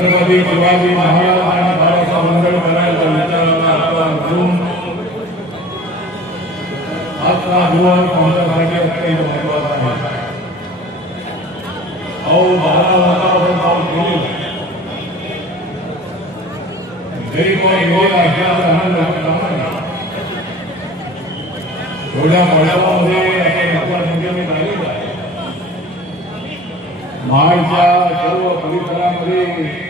છત્રપતિ શિવાજી મહારાજ અને બાળકો મંડળ કરાયેલા વિચારોના આપવા કરી સર્વ પરિસરાमध्ये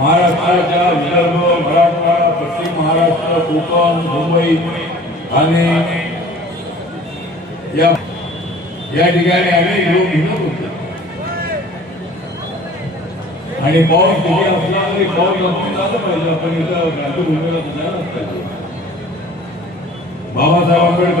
مہاراشٹر پشچ مہاراشٹر بابا سا آبک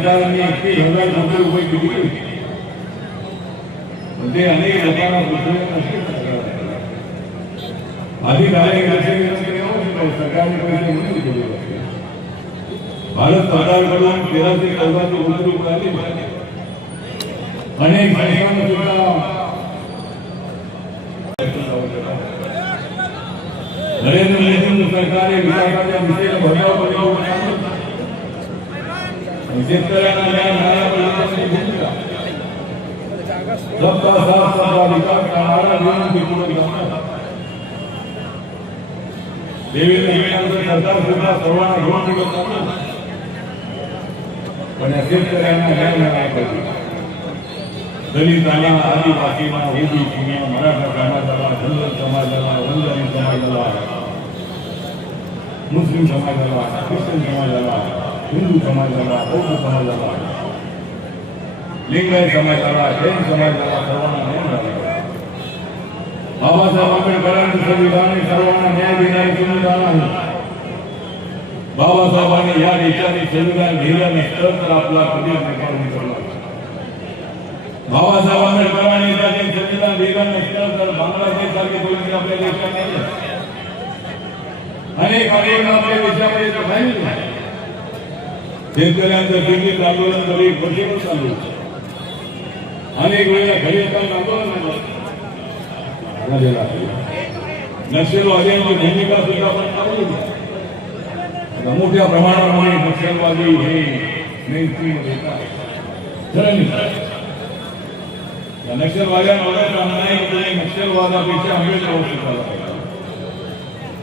हजार आणि एक हजार नव्वद रुपये किती पण ते अनेक हजारा आधी दहा एकाचे सरकारी पैसे म्हणून दिले भारत पंतप्रधान तेरा ते कर्जाचे उद्योग रुपयाचे अनेक भाजपा नरेंद्र मोदी सरकारी विकासाच्या दिशेला भरभाव बनवा مسلم سماج والا ہے کرسچن سماج والا ہے ہندو سمجھا پورا لیا با سا آمبک بابا سا آمکر لے کر نکل نکلواد نکلو نہیں نکلوا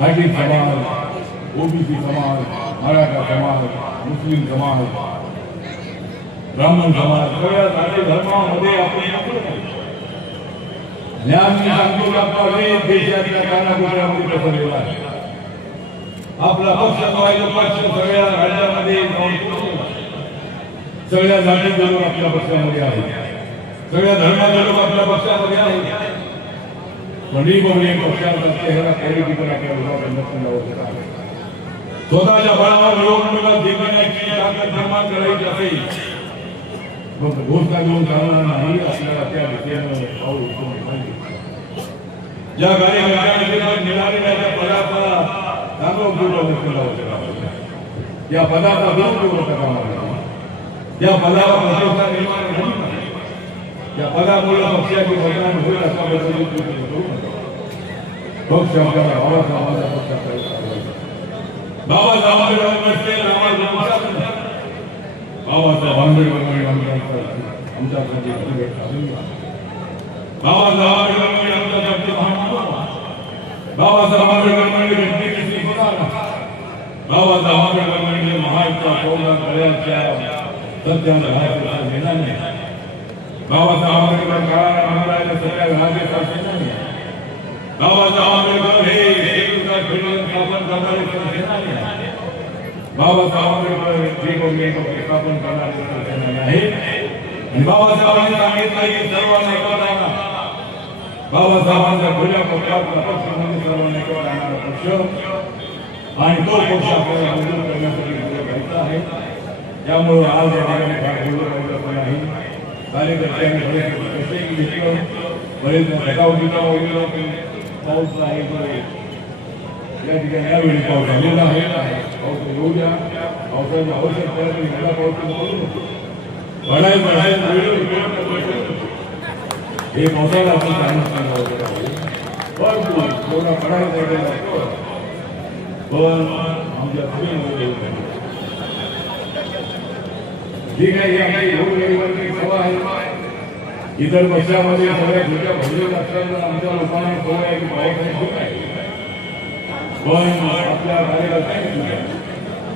खाटी समाज ओबीसी समाज मराठा समाज मुस्लिम समाज ब्राह्मण समाज सगळ्या जाती धर्मामध्ये आपण ज्ञान सांगतो की आपला देश देशाच्या कानाकोपऱ्यामध्ये पसरलेला आहे. आपला पक्ष पाहिजे पक्ष सगळ्या राज्यामध्ये सगळ्या जाती लोक आपल्या पक्षामध्ये आहेत. सगळ्या धर्माचे लोक आपल्या पक्षामध्ये आहेत. منی بولے بخشا کرتے ہیں کھیری کی بنا کے اللہ جنت سے لاؤ ہوتا ہے چھوٹا جا بڑا اور لوگ میرا دیکھا ہے کہ یہ کر دھرما کرائی جاتی بہت کا جو کرانا نہیں اصلا کیا دیتے ہیں اور اس کو نہیں جا گاری ہمارے کے بعد نلاری رہتا پڑا پڑا نامو کو لوگ کو لاؤ یا بلا کا لوگ کو ہوتا ہے یا بلا کا بھول رہے ہیں Ya paga por la sociedad que gobiernan fuera de la Boxya bana hava zamanı boxya Baba zamanı vermezse namaz namaz Baba zamanı vermezse amca kendi kendi Baba zamanı vermezse amca kendi Baba zamanı vermezse kendi kendi Baba zamanı vermezse mahayta kola kalyan kya Satyana hayatı menan ne بابا صاحب نے برقرار ہمارا جو سر راجے صاحب سے نہیں بابا صاحب نے کہا ہے ایک کا بلند کاپن کرنا ہے۔ سر سے نہیں بابا صاحب نے کہا جی کو میں کو کاپن کرنا ہے۔ سر سے نہیں بابا صاحب نے کہا یہ دروازہ کھولا بابا صاحب نے بھلا کو کاپن کرنا ہے دروازہ کھولا ہے؟ پوچھو۔ آن تو پوچھا کرنا ہے کرنا ہے۔ یا مجھے آج جانے کا بھلا کرنا ہے۔ कार्यकर्त्यांकडे प्रत्येक मित्र बरेच लगाव टिकाव वगैरे पाऊस आहे या ठिकाणी यावेळी पाऊस आलेला आहे पाऊस येऊ द्या पावसाची आवश्यकता तरी मला पाऊस बढाय बढाय हे पावसाला आपण चांगलं सांगावं परंतु थोडा बढायला पण आमच्या तुम्ही इधर बच्चा मजे सगळ्या छोट्या भजन लक्षात आमच्या लोकांना खरं आहे की बाईक आहे खूप आहे पण आपल्या बाईला काय म्हणजे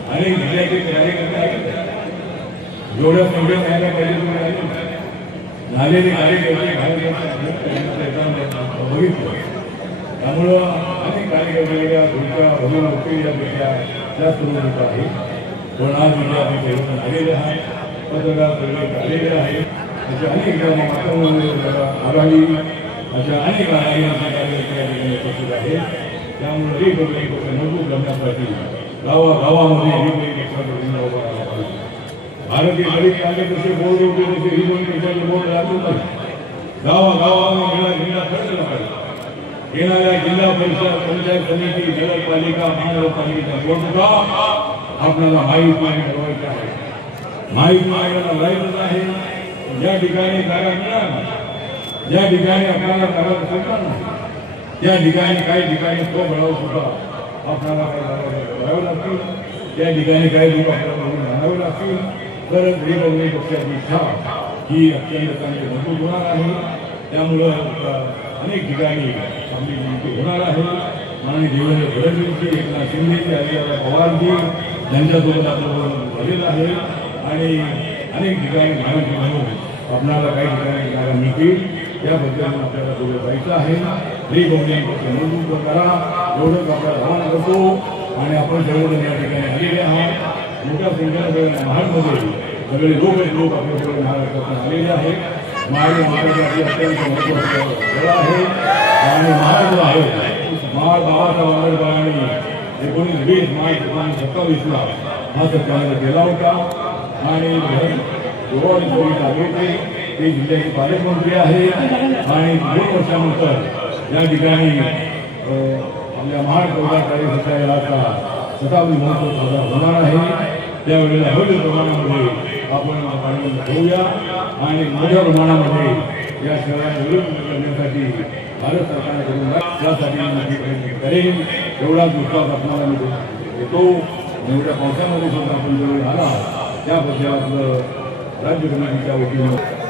आणि घेण्याची तयारी करताय जेवढ्या तेवढे व्हायला पाहिजे तुम्ही आहे झालेली गाडी घेऊन घालण्याचा बघितलं त्यामुळं अनेक कार्यकर्ते या तुमच्या भजन लोकप्रिय त्या सुरू होत आहे पण आज म्हणजे आम्ही जेवण आलेलं आहे ಅದರ ಕಲೆಯ ಅದು ಅನೇಕ ಮಕ್ಕಳನ್ನು ಅವಳಿ ಅದು ಅನೇಕ ಆದಿವಾಸಿ ಕಾರ್ಯಕ್ರಮಗಳನ್ನು ಕೊಟ್ಟಿದ್ದಾರೆ ನಾವು ಬೇಕು ನಗೂ ಗಮನ ಕೊಡ್ತೀವಿ ಯಾವ ಗಾವಾमध्ये ರಿಪಬ್ಲಿಕ್ನ ಭಾರತೀಯ ಹರಿಕ ಕಾಂಗ್ರೆಸ್ ಬೋರ್ಡ್ ಉಪಯೋಗಿಸಿ ರಿಪಬ್ಲಿಕ್ ಬೋರ್ಡ್ ಹಾಕುತ್ತಾರೆ ಗಾವ ಗಾವನ್ನು ಗಿಡ ಗಿಡ ಕಳೆದ ಏನಾದ ಜಿಲ್ಲಾ ಪರಿಷತ್ ಪಂಚಾಯತ್ ಸಮಿತಿ ನಗರಪಾಲಿಕಾ ಮಹಾನಗರಪಾಲಿಕೆ ಬೋರ್ಡ್ಗ आपल्याला माहीत नाही माहीत मागायला जायचं आहे ज्या ठिकाणी जागा मिळाला ज्या ठिकाणी आपल्याला जागा सुटणार नाही त्या ठिकाणी काही ठिकाणी तो बळाव सुद्धा आपल्याला काही जागा लागतील त्या ठिकाणी काही लोक आपल्याला निवडून आणावे लागतील तरच रिपब्लिक पक्षाची इच्छा ही अत्यंत चांगली मजबूत होणार आहे. त्यामुळं अनेक ठिकाणी आपली विनंती होणार आहे. आणि देवेंद्र फडणवीसजी एकनाथ शिंदेजी अजितदादा पवारजी यांच्यासोबत आपलं झालेलं आहे. اہر مارکیٹ اپنا ملتے ہم اپنے آپ کے آٹا سو لوگ اپنے باسبا ایکس مارچ ایک ستوس گیلا ہوتا आणि गोवाडी सोयी ते. जिल्ह्याचे पालकमंत्री आहे आणि दोन वर्षानंतर या ठिकाणी आपल्या महाड चौदा कार्यसत्याग्रहाचा शताब्दी महोत्सव साजरा होणार आहे. त्यावेळेला भव्य प्रमाणामध्ये आपण पाणी घेऊया. आणि मोठ्या प्रमाणामध्ये या शहराला विरोध करण्यासाठी भारत सरकारकडून त्यासाठी मी प्रयत्न करेन. एवढाच विश्वास आपल्याला मी देतो. एवढ्या पावसामध्ये सुद्धा आपण जवळ आला यामध्ये आपलं राज्यक्रमांच्या वतीनं